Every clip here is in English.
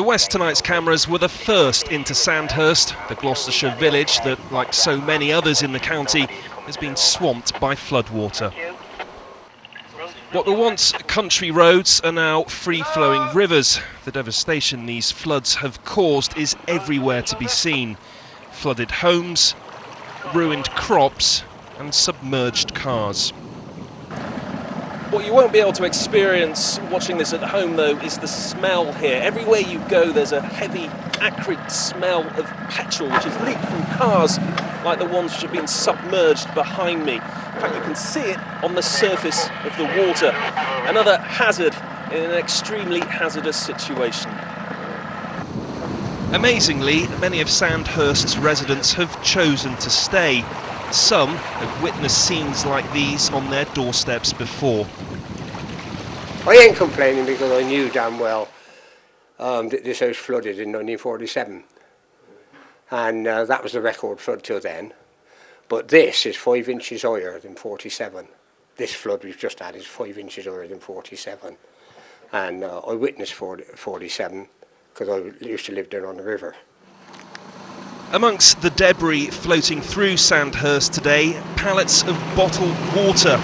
The West Tonight's cameras were the first into Sandhurst, the Gloucestershire village that, like so many others in the county, has been swamped by floodwater. What were once country roads are now free-flowing rivers. The devastation these floods have caused is everywhere to be seen. Flooded homes, ruined crops and submerged cars. What you won't be able to experience watching this at home, though, is the smell here. Everywhere you go, there's a heavy, acrid smell of petrol, which is leaked from cars like the ones which have been submerged behind me. In fact, you can see it on the surface of the water. Another hazard in an extremely hazardous situation. Amazingly, many of Sandhurst's residents have chosen to stay. Some have witnessed scenes like these on their doorsteps before. I ain't complaining because I knew damn well that this house flooded in 1947. And that was the record flood till then. But this is 5 inches higher than 47. This flood we've just had is 5 inches higher than 47. And I witnessed 47 because I used to live there on the river. Amongst the debris floating through Sandhurst today, pallets of bottled water.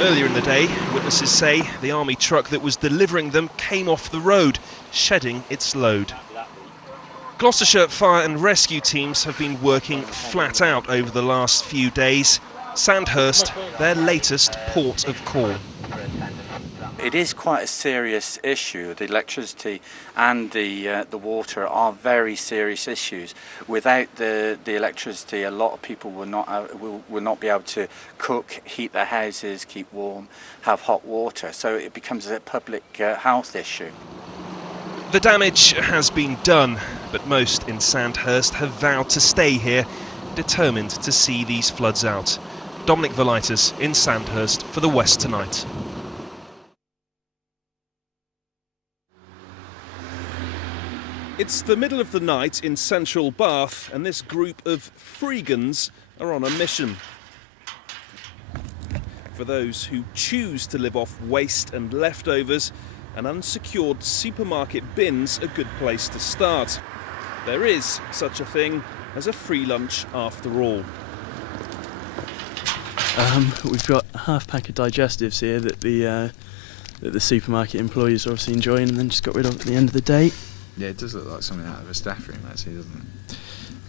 Earlier in the day, witnesses say the army truck that was delivering them came off the road, shedding its load. Gloucestershire fire and rescue teams have been working flat out over the last few days. Sandhurst, their latest port of call. It is quite a serious issue. The electricity and the water are very serious issues. Without the electricity, a lot of people will not be able to cook, heat their houses, keep warm, have hot water. So it becomes a public health issue. The damage has been done, but most in Sandhurst have vowed to stay here, determined to see these floods out. DOMINIC VALITIS in Sandhurst for the West Tonight. It's the middle of the night in central Bath, and this group of freegans are on a mission. For those who choose to live off waste and leftovers, an unsecured supermarket bin's a good place to start. There is such a thing as a free lunch after all. We've got a half pack of digestives here that the supermarket employees are obviously enjoying and then just got rid of at the end of the day. Yeah, it does look like something out of a staff room actually, doesn't it?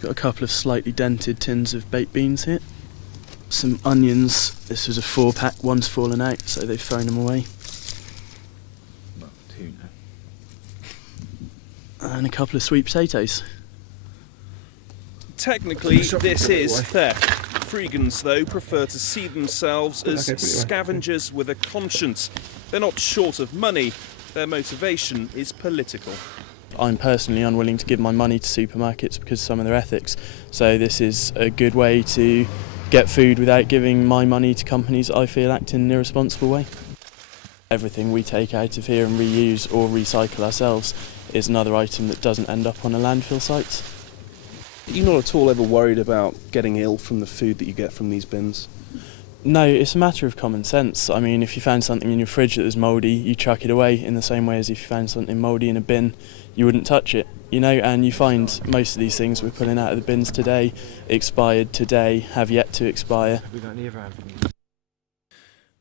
Got a couple of slightly dented tins of baked beans here. Some onions. This was a 4-pack, one's fallen out, so they've thrown them away. Well, tuna. And a couple of sweet potatoes. Technically, this is theft. Freegans, though, prefer to see themselves as scavengers with a conscience. They're not short of money. Their motivation is political. I'm personally unwilling to give my money to supermarkets because of some of their ethics. So this is a good way to get food without giving my money to companies that I feel act in an irresponsible way. Everything we take out of here and reuse or recycle ourselves is another item that doesn't end up on a landfill site. You're not at all ever worried about getting ill from the food that you get from these bins? No, it's a matter of common sense. I mean, if you found something in your fridge that was mouldy, you chuck it away in the same way as if you found something mouldy in a bin, you wouldn't touch it, you know, and you find most of these things we're pulling out of the bins today, expired today, have yet to expire.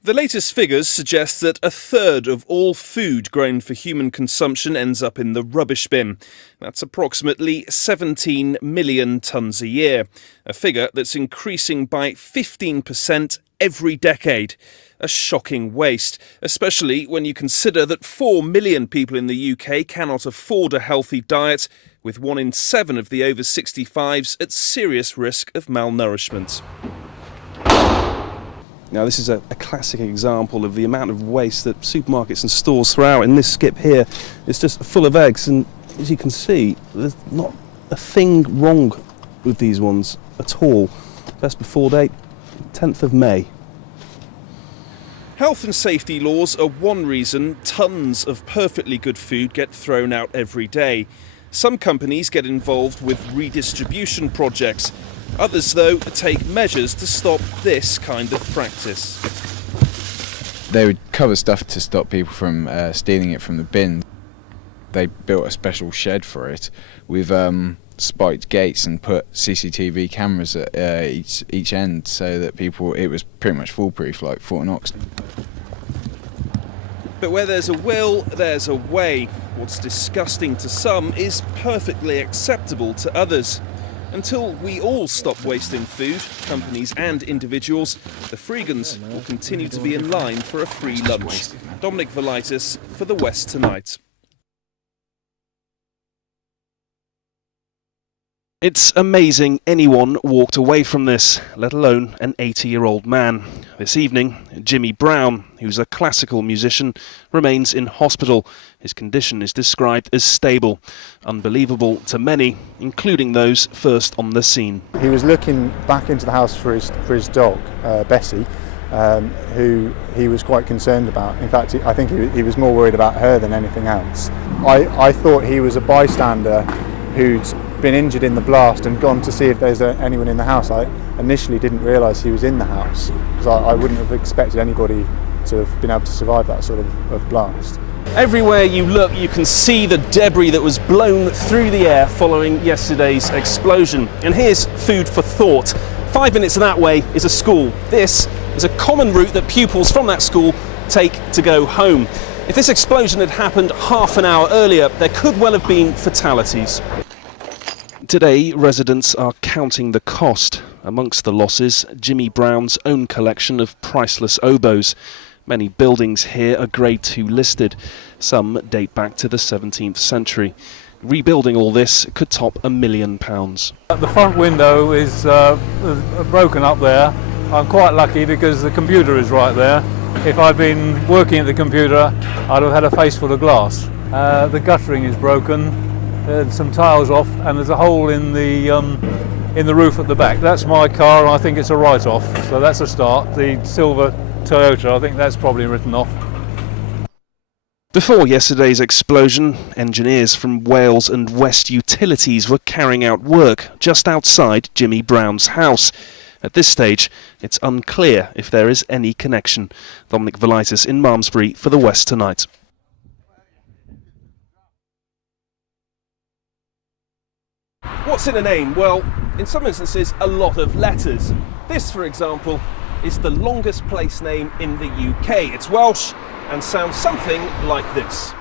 The latest figures suggest that a third of all food grown for human consumption ends up in the rubbish bin. That's approximately 17 million tonnes a year, a figure that's increasing by 15% every decade. A shocking waste, especially when you consider that 4 million people in the UK cannot afford a healthy diet, with 1 in 7 of the over 65s at serious risk of malnourishment. Now, this is a classic example of the amount of waste that supermarkets and stores throw out. In this skip here, it's just full of eggs, and as you can see, there's not a thing wrong with these ones at all. Best before date, 10th of May. Health and safety laws are one reason tons of perfectly good food get thrown out every day. Some companies get involved with redistribution projects. Others, though, take measures to stop this kind of practice. They would cover stuff to stop people from stealing it from the bin. They built a special shed for it with spiked gates and put CCTV cameras at each end, so that it was pretty much foolproof, like Fort Knox. But where there's a will, there's a way. What's disgusting to some is perfectly acceptable to others. Until we all stop wasting food, companies and individuals, the Freegans will continue to be in line for a free lunch. DOMINIC VALITIS for The West Tonight. It's amazing anyone walked away from this, let alone an 80-year-old man. This evening, Jimmy Brown, who's a classical musician, remains in hospital. His condition is described as stable. Unbelievable to many, including those first on the scene. He was looking back into the house for his dog, Bessie, who he was quite concerned about. In fact, I think he was more worried about her than anything else. I thought he was a bystander who'd been injured in the blast and gone to see if there's anyone in the house. I initially didn't realise he was in the house, because I wouldn't have expected anybody to have been able to survive that sort of blast. Everywhere you look, you can see the debris that was blown through the air following yesterday's explosion. And here's food for thought. 5 minutes that way is a school. This is a common route that pupils from that school take to go home. If this explosion had happened half an hour earlier, there could well have been fatalities. Today, residents are counting the cost. Amongst the losses, Jimmy Brown's own collection of priceless oboes. Many buildings here are Grade 2 listed. Some date back to the 17th century. Rebuilding all this could top £1 million. The front window is broken up there. I'm quite lucky because the computer is right there. If I'd been working at the computer, I'd have had a face full of glass. The guttering is broken. There's some tiles off, and there's a hole in the roof at the back. That's my car, and I think it's a write-off, so that's a start. The silver Toyota, I think that's probably written off. Before yesterday's explosion, engineers from Wales and West Utilities were carrying out work just outside Jimmy Brown's house. At this stage, it's unclear if there is any connection. DOMINIC VALITIS in Malmesbury for The West Tonight. What's in a name? Well, in some instances, a lot of letters. This, for example, is the longest place name in the UK. It's Welsh and sounds something like this.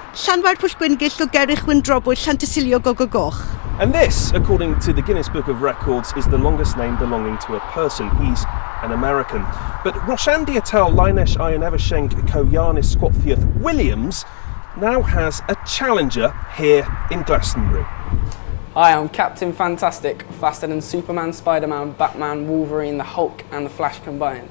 And this, according to the Guinness Book of Records, is the longest name belonging to a person. He's an American. But Roshandiatal Linesh Ianevashenk Koyanis Squatfiath Williams now has a challenger here in Glastonbury. Hi, I'm Captain Fantastic, faster than Superman, Spider-Man, Batman, Wolverine, the Hulk and the Flash combined.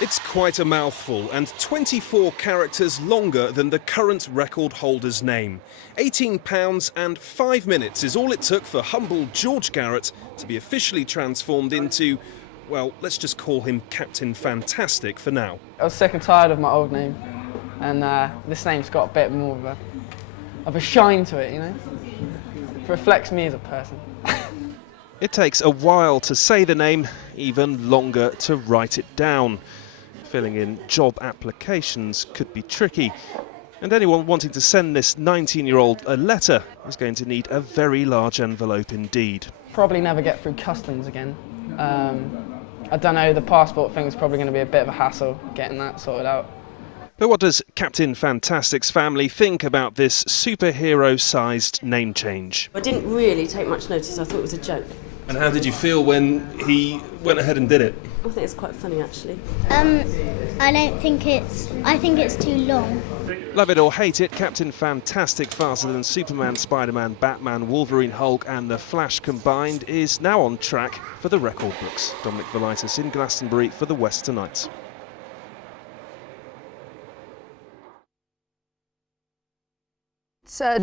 It's quite a mouthful and 24 characters longer than the current record holder's name. £18 and 5 minutes is all it took for humble George Garrett to be officially transformed into, well, let's just call him Captain Fantastic for now. I was sick and tired of my old name, and this name's got a bit more of a shine to it, you know? It reflects me as a person. It takes a while to say the name, even longer to write it down. Filling in job applications could be tricky, and anyone wanting to send this 19-year-old a letter is going to need a very large envelope indeed. Probably never get through customs again. I don't know, the passport thing is probably going to be a bit of a hassle getting that sorted out. But what does Captain Fantastic's family think about this superhero-sized name change? I didn't really take much notice, I thought it was a joke. And how did you feel when he went ahead and did it? I think it's quite funny actually. I think it's too long. Love it or hate it, Captain Fantastic, faster than Superman, Spider-Man, Batman, Wolverine, Hulk and the Flash combined, is now on track for the record books. DOMINIC VALITIS in Glastonbury for The West Tonight.